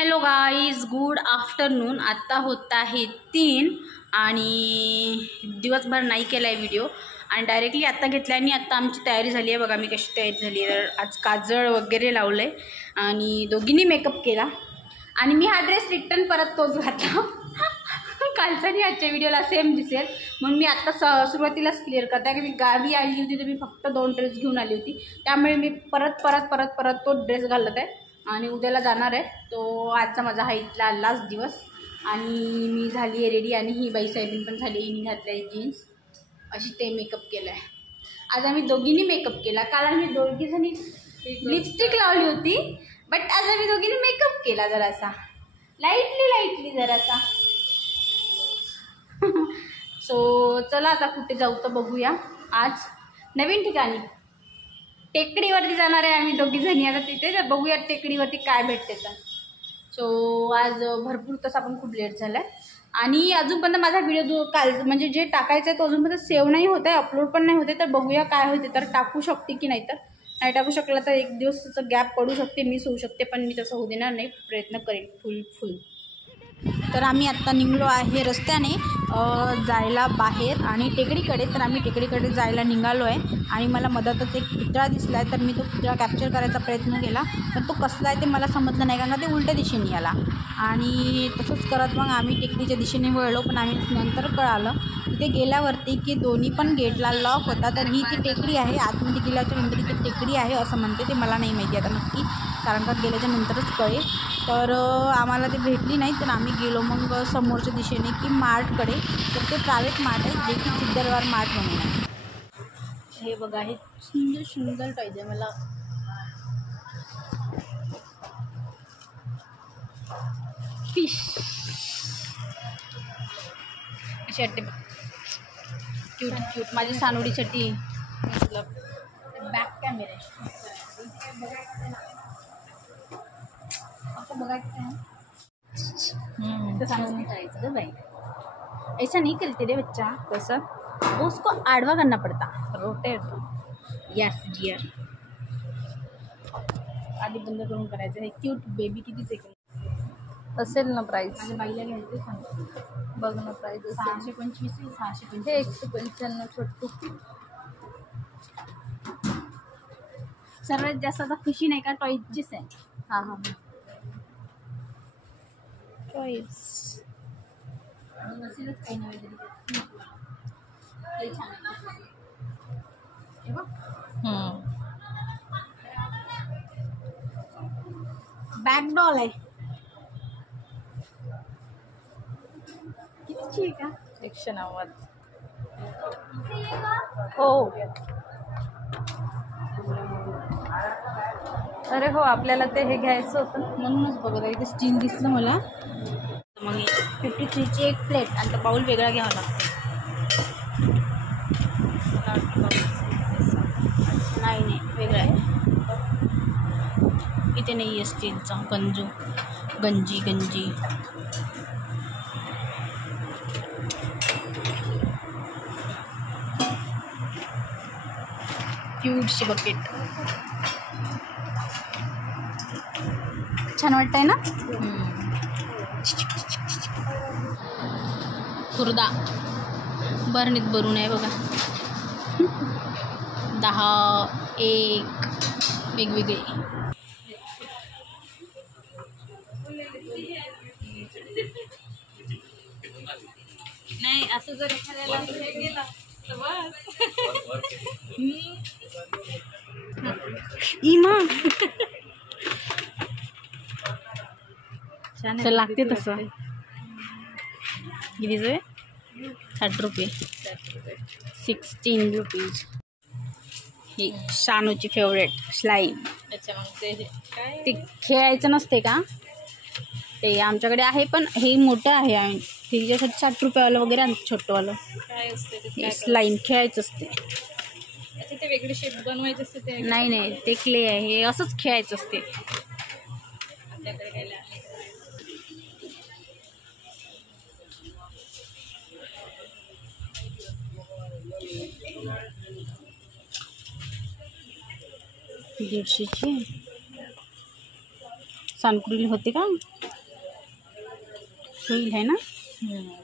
Hello guys, good afternoon. आत्ता होत आहे 3 आणि दिवसभर नाही केला आहे व्हिडिओ आणि डायरेक्टली आत्ता घेतला आणि आत्ता आमची तयारी झाली आहे. बघा मी कशी तयारी झाली आहे. तर आज काजळ वगैरे लावलं आहे आणि दोघींनी मेकअप केला आणि मी हा ड्रेस रिटर्न परत तोच घातला. कालचा आणि आजच्या व्हिडिओला सेम दिसेल म्हणून मी आत्ता सुरुवातीलाच क्लिअर करते की मी गावी आली होती तर मी फक्त 2 ड्रेस घेऊन आली होती. त्यामुळे मी परत तो ड्रेस घालत आहे आणि उद्याला जाणार आहे. तो आजचा माझा हा इथला लास्ट दिवस आणि मी झाली आहे रेडी आणि ही बाई साहेबीन पण झाली. हिने घातलं आहे जीन्स, अशी ते मेकअप केलं आहे. आज आम्ही दोघींनी मेकअप केला. काल आम्ही दोघीजणी लिपस्टिक लावली होती, बट आज आम्ही दोघींनी मेकअप केला जरासा लाईटली जरासा. सो चला आता कुठे जाऊ तर बघूया. आज नवीन ठिकाणी टेकडीवरती जाणार आहे आम्ही दोघीजणी. आता तिथे तर बघूया टेकडीवरती काय भेटते तर. सो आज भरपूर तसा पण खूप लेट झाला आहे आणि अजूनपर्यंत माझा व्हिडिओ काल म्हणजे जे टाकायचं आहे तो अजूनपर्यंत सेव्ह नाही होत आहे, अपलोड पण नाही होते. तर बघूया काय होते, तर टाकू शकते की नाही. तर नाही टाकू शकलं तर एक दिवस त्याचं गॅप पडू शकते, मिस होऊ शकते, पण मी तसं होऊ देणार नाही. प्रयत्न करेन फुल. तर आम्ही आत्ता निघलो आहे रस्त्याने जायला बाहेर आणि टेकडीकडे. तर आम्ही टेकडीकडे जायला निघालो आहे आणि मला मधातच एक पुतळा दिसला आहे. तर मी तो पुतळा कॅप्चर करायचा प्रयत्न केला, पण तो कसला आहे ते मला समजलं नाही, कारण का ते उलट्या दिशेने आला. आणि तसंच करत मग आम्ही टेकडीच्या दिशेने वळलो. पण आम्ही नंतर कळालं तिथे गेल्यावरती की दोन्ही पण गेटला लॉक होता. तर ही ती टेकडी आहे, आतमध्ये गेल्याच्या नंतर ती टेकडी आहे असं म्हणते. ते मला नाही माहिती आता नक्की, कारण का गेल्याच्या नंतरच कळेल. तर आम्हाला ते भेटली नाही. तर आम्ही गेलो मग समोरच्या दिशेने की मार्टकडे. तर ते प्रायव्हेट मार्ट आहे, जे की चिद्दरवार मार्ट म्हणून आहे. हे बघा, हे सुंदर पाहिजे मला. फिश अशी वाटते क्यूट माझी सानोडीसाठी. मतलब बॅक कॅमेरा बघायचं है. करायचं ग बाई, ऐसा नहीं करते रे बच्चा. कैसा वो उसको आडवा करना पड़ता, रोटेट. Yes Deere. आधी बंद करून करायचं. हे क्यूट बेबी किती सेकंड असेल ना प्राईस? माझ्या बाईला घ्यायचं सांग. बघ ना प्राईस असेल. 625 625. हे 195 छोटू. सर्वात जास्त आता खुशी नाही का टॉयचीच आहे. हां चॉईस. नसेलच काही नव्हे तरी छान आहे. हे बघ बॅक डॉल आहे. कितीची आहे का? 190. हो अरे हो, आपल्याला ते हे घ्यायचं होतं म्हणूनच बघत आहे. ते स्टील दिसलं मला. मग 53ची एक प्लेट आणि तो बाउल वेगळा घ्यावा लागतो. नाही वेगळा आहे. इथे नाही आहे स्टीलचा. गंजी क्यूटशी बकेट. छान वाटतंय ना. खुर्दा बरणीत भरून आहे बघा. 10 1 वेगवेगळे. नाही असं जर एखाद्याला गेला तर बस इमा छान लागते तसं. किती आहे? 60 रुपये. 16 रुपीज. ही शानूची फेवरेट स्लाईम. ते खेळायचं नसते का ते आमच्याकडे आहे, पण हे मोठं आहे. तिच्यासाठी 60 रुपयावालं वगैरे आणि छोटंवालं काय असते स्लाईम खेळायचं असते. ते वेगळे शेप बनवायचे असते ते. नाही ते क्ले आहे. हे असंच खेळायचं असते. आपल्याकडे काय आहे. दीडशेची. सानकुडीला होते का? होईल आहे ना.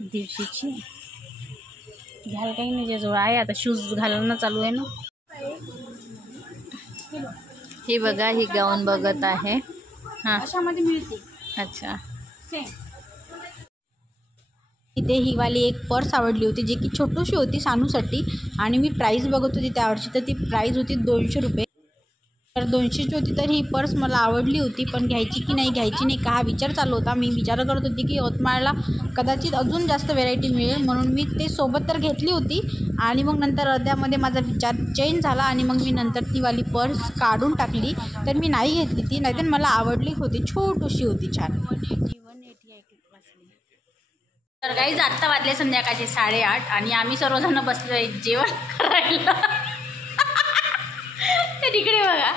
दिवशीची घ्यायला काही नाही, ज्याजवळ आहे. आता शूज घालणं चालू आहे ना. हे बघा, ही गाऊन बघत आहे. हां, अशामध्ये मिळते अच्छा. सेम. इथे ही वाली एक पर्स आवडली होती, जी की छोटीशी होती सानूसाठी. आणि मी प्राईस बघत होती त्यावरची, तर ती प्राईस होती 200 रुपये. तर 200ची होती. तर ही पर्स मला आवडली होती, पण घ्यायची की नाही घ्यायची नाही का हा विचार चालू होता. मी विचार करत होती की यवतमाळला कदाचित अजून जास्त व्हेरायटी मिळेल, म्हणून मी ते सोबत तर घेतली होती. आणि मग नंतर अर्ध्यामध्ये माझा विचार चेंज झाला आणि मग मी नंतर ती वाली पर्स काढून टाकली. तर मी नाही घेतली ती, नाहीतर मला आवडली होती, छोटीशी होती, छान. 180 तर गाईज आत्ता वाजले संध्याकाळचे 8:30 आणि आम्ही सर्वजण बसलो आहे जेवण करायला. तर इकडे बघा,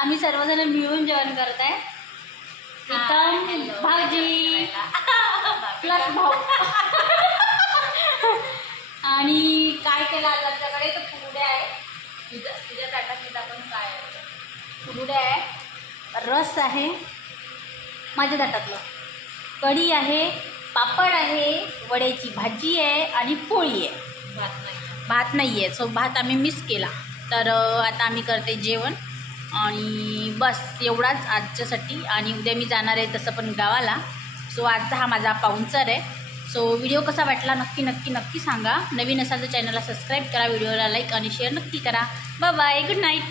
आम्ही सर्वजण मिळून जेवण करत आहे. प्रीतम भाऊजी प्लस भाऊ. आणि काय केलं आज आपल्याकडे, तर फुगड्या आहे. तुझ्या ताटात आपण काय आहे, फुगड्या आहे, रस आहे माझ्या ताटातलं, कढी आहे, पापड आहे, वड्याची भाजी आहे आणि पोळी आहे. भात नाही आहे. सो भात आम्ही मिस केला. तर आता आम्ही करते जेवण आणि बस एवढाच आजच्यासाठी. आणि उद्या मी जाणार आहे तसं पण गावाला. सो आजचा हा माझा पाहुणचार आहे. सो व्हिडिओ कसा वाटला नक्की नक्की नक्की सांगा. नवीन असाल तर चॅनलला सबस्क्राईब करा, व्हिडिओला लाईक आणि शेअर नक्की करा. Bye bye, good night.